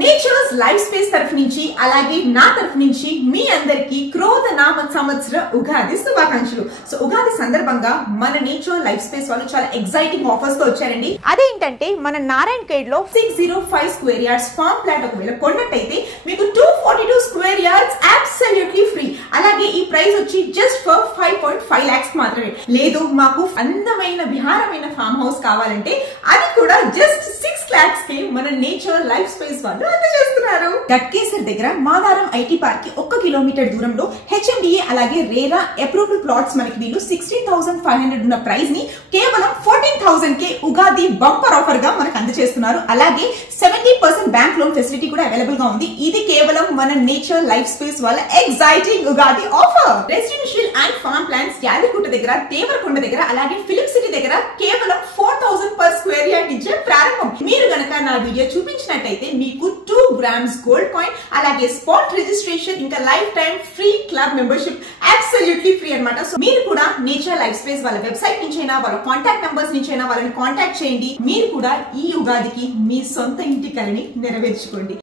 Nature's life space తరఫు నుంచి అలాగే నా తరఫు నుంచి మీ అందరికి క్రోధ నామ సంవత్సర ఉగాది శుభాకాంక్షలు. సో ఉగాది సందర్భంగా మన నేచర్ లైఫ్ స్పేస్ వాళ్ళు చాలా ఎక్సైటింగ్ ఆఫర్స్ తో వచ్చారండి. అదేంటంటే మన నారాయణ్ ఖేడ్ లో 605 స్క్వేర్ యార్డ్స్ ఫార్మ్ ప్లాట్ ఒకవేళ కొన్నట్టయితే మీకు 242 స్క్వేర్ యార్డ్స్ అబ్సల్యూట్లీ ఫ్రీ. అలాగే ఈ ప్రైస్ వచ్చి జస్ట్ ఫర్ 5.5 lakhs మాత్రమే. లేదు మాకు అందమైన విహారమైన ఫామ్ హౌస్ కావాలంటే అది కూడా జస్ట్ 6 lakhs కే మన నేచర్ లైఫ్ స్పేస్ వాళ్ళు అందజేస్తున్నారు. గట్కేసర్ దగ్గర మాదారం ఐటీ పార్క్ కి 1 కిలోమీటర్ దూరంలో HMDA అలాగే రేరా అప్రూవ్డ్ ప్లాట్స్ మనకి వీళ్ళు 16,500 ఉన్న ప్రైస్ ని కేవలం 14,000 కే ఉగాది బంపర్ ఆఫర్ గా మనకు అందజేస్తున్నారు. అలాగే 70% బ్యాంక్ లోన్ ఫెసిలిటీ కూడా అవైలబుల్ గా ఉంది. ఇది కేవలం మన నేచర్ లైఫ్ స్పేస్ వాళ్ళ exciting Ugadi offer. Residential and farm plans Yadagirigutta దగ్గర, దేవరకొండ దగ్గర అలాగే ఫిలిప్ సిటీ దగ్గర కేవలం 4,000 పర్ స్క్వేర్ యార్డ్ ఇచ్చే ప్రారంభం. మీరు గనక నా వీడియో చూపించినట్టయితే మీకు 2 grams గోల్డ్ కాయిన్ అలాగే స్పాట్ రిజిస్ట్రేషన్ ఇంకా life time free club membership absolutely free అన్నమాట. సో మీరు కూడా నేచర్ లైఫ్ స్పేస్ వాళ్ళ వెబ్సైట్ నుంచి అయినా వాళ్ళ కాంటాక్ట్ నంబర్స్ నుంచి అయినా వాళ్ళని కాంటాక్ట్ చేయండి. మీరు కూడా ఈ ఉగాదికి మీ సొంత ఇంటి కలని నెరవేర్చుకోండి.